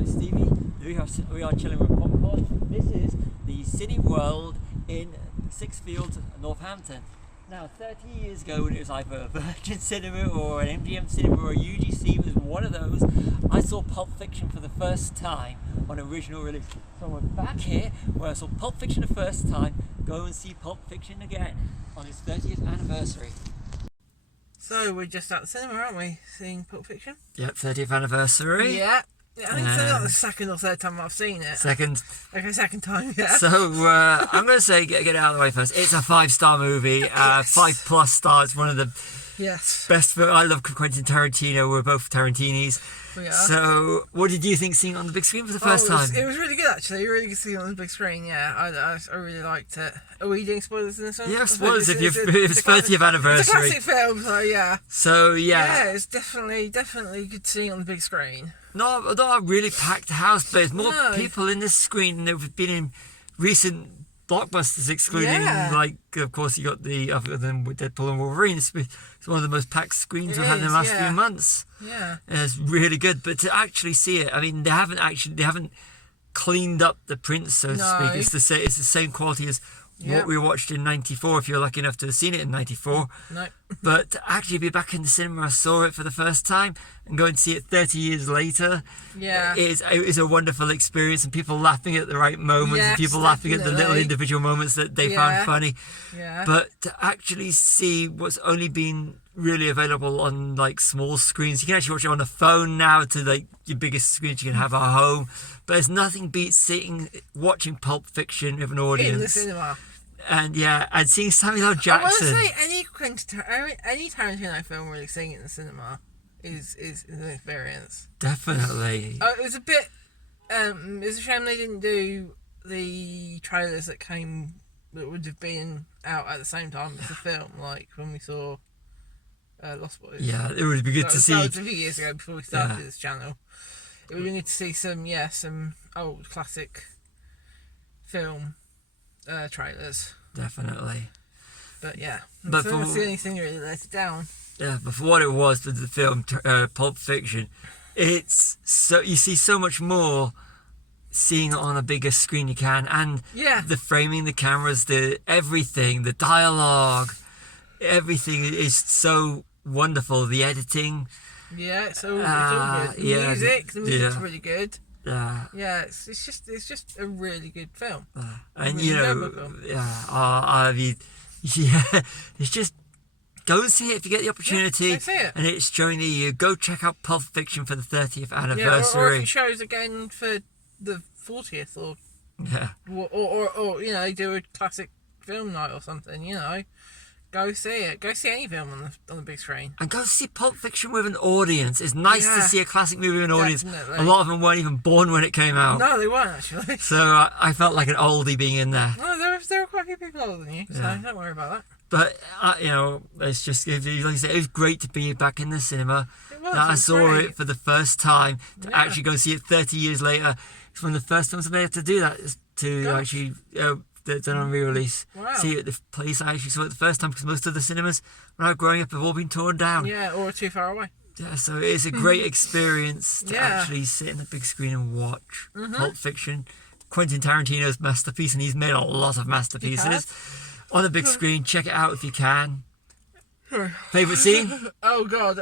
I'm Stevie. We are chilling with popcorn. This is the City World in Sixfields, Northampton. Now, 30 years ago, when it was either a Virgin Cinema or an MGM Cinema or a UGC, it was one of those, I saw Pulp Fiction for the first time on original release. So we're back here where I saw Pulp Fiction the first time, go and see Pulp Fiction again on its 30th anniversary. So we're just at the cinema, aren't we? Seeing Pulp Fiction? Yep, 30th anniversary. Yeah. I think it's not the second or third time I've seen it. Second. Okay, second time, yeah. So, I'm going to say, get it out of the way first. It's a 5-star movie, Yes. 5+ stars, one of the Yes. best. I love Quentin Tarantino, we're both Tarantinis. We are. So, what did you think seeing it on the big screen for the first time? It was really good, actually. Really good seeing it on the big screen, yeah. I really liked it. Are we doing spoilers in this one? Yeah, spoilers if it's 30th It's anniversary. a classic film, so yeah. So, Yeah, it's definitely good seeing it on the big screen. not a really packed house, but there's more No. people in this screen than there have been in recent blockbusters, excluding, like, of course, you got the, other than with Deadpool and Wolverine, it's one of the most packed screens we've had in the last few months. Yeah. And it's really good, but to actually see it, I mean, they haven't cleaned up the print, so to speak. It's the same quality as what we watched in '94, if you're lucky enough to have seen it in '94. No. But to actually be back in the cinema, I saw it for the first time, and go and see it 30 years later, Yeah. it is a wonderful experience, and people laughing at the right moments, and people laughing at the little individual moments that they found funny. Yeah. But to actually see what's only been really available on like small screens, you can actually watch it on a phone now to like your biggest screens you can have at home. But there's nothing beats watching Pulp Fiction with an audience. In the cinema. And seeing Samuel L. Jackson. I want to say any Tarantino film really seeing it in the cinema is an experience. Definitely. It was a bit. It's a shame they didn't do the trailers that would have been out at the same time as the film, like when we saw Lost Boys. Yeah, it would be good to see. That was a few years ago before we started this channel. It would be good to see some old classic film trailers. Definitely. But yeah, but so that's the only thing that really let it down. Yeah, but for what it was for the film Pulp Fiction, it's so you see so much more seeing it on a bigger screen you can, and the framing, the cameras, everything, the dialogue, everything is so wonderful. The editing. Yeah, it's all good. The music's really good. Yeah, it's just a really good film. And really it's just go and see it if you get the opportunity. Yeah, go see it. And it's showing you go check out Pulp Fiction for the 30th anniversary. Or if it shows again for the 40th, or do a classic film night or something. Go see it. Go see any film on the big screen. And go see Pulp Fiction with an audience. It's nice to see a classic movie with an audience. Definitely. A lot of them weren't even born when it came out. No, they weren't actually. So I felt like an oldie being in there. No, there were quite a few people older than you, so don't worry about that. But it's just, like I said, it was great to be back in the cinema. It was. I saw it for the first time. To actually go see it 30 years later, it's one of the first times I've been able to do that. Actually. Done on re-release. Wow. See it at the place I actually saw it the first time, because most of the cinemas when I was growing up have all been torn down. Yeah, or too far away. Yeah, so it is a great experience to actually sit in the big screen and watch Pulp Fiction, Quentin Tarantino's masterpiece, and he's made a lot of masterpieces on the big screen. Check it out if you can. Favorite scene? Oh God,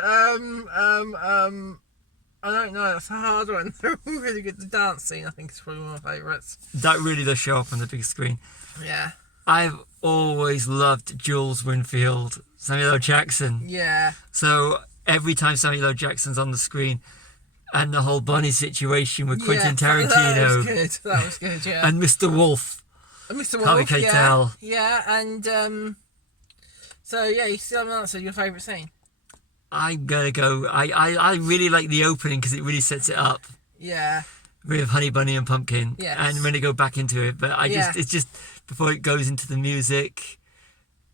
I don't know. That's a hard one. They're all really good. The dance scene, I think, is probably one of my favourites. That really does show up on the big screen. Yeah. I've always loved Jules Winfield, Samuel L. Jackson. Yeah. So every time Samuel L. Jackson's on the screen, and the whole Bonnie situation with Quentin Tarantino. That was good, yeah. And Mr. Wolf. Mr. Wolf, Harvey Keitel. Yeah, and so yeah, you still haven't answered your favourite scene. I'm gonna go. I really like the opening because it really sets it up. Yeah. With Honey Bunny and Pumpkin. Yes. And when they go back into it, but it's just before it goes into the music,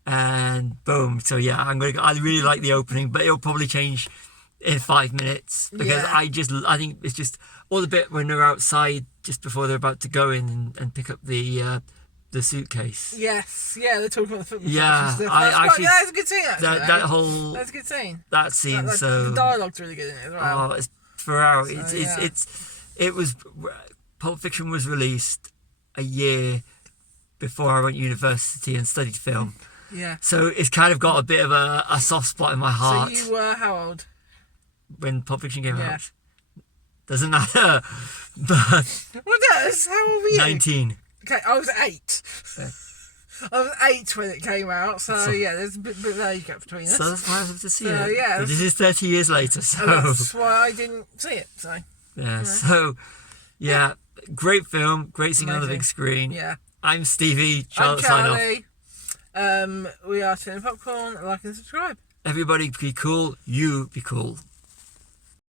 and boom. So yeah, I really like the opening, but it'll probably change in 5 minutes because I think it's just all the bit when they're outside just before they're about to go in and pick up the suitcase. Yes, yeah, they're talking about the football. Yeah, that's a good scene. Actually, that's a good scene. That scene. So the dialogue's really good in it as well. it's for hours. So, it's It was Pulp Fiction was released a year before I went to university and studied film. Yeah. So it's kind of got a bit of a soft spot in my heart. So you were how old? When Pulp Fiction came out. Doesn't matter. But Well, it does. How old were you? 19. Okay, I was 8. Yeah. I was 8 when it came out, so yeah, there's a bit of age gap between us. So that's why I have to see So, it. yeah, But this is 30 years later, so... And that's why I didn't see it, so... Yeah, so... Yeah, great film, great seeing it on the Amazing. big screen. Yeah. I'm Stevie, I'm Charlotte sign off. Charlie. We are Tin Popcorn. Like and subscribe. Everybody be cool, you be cool.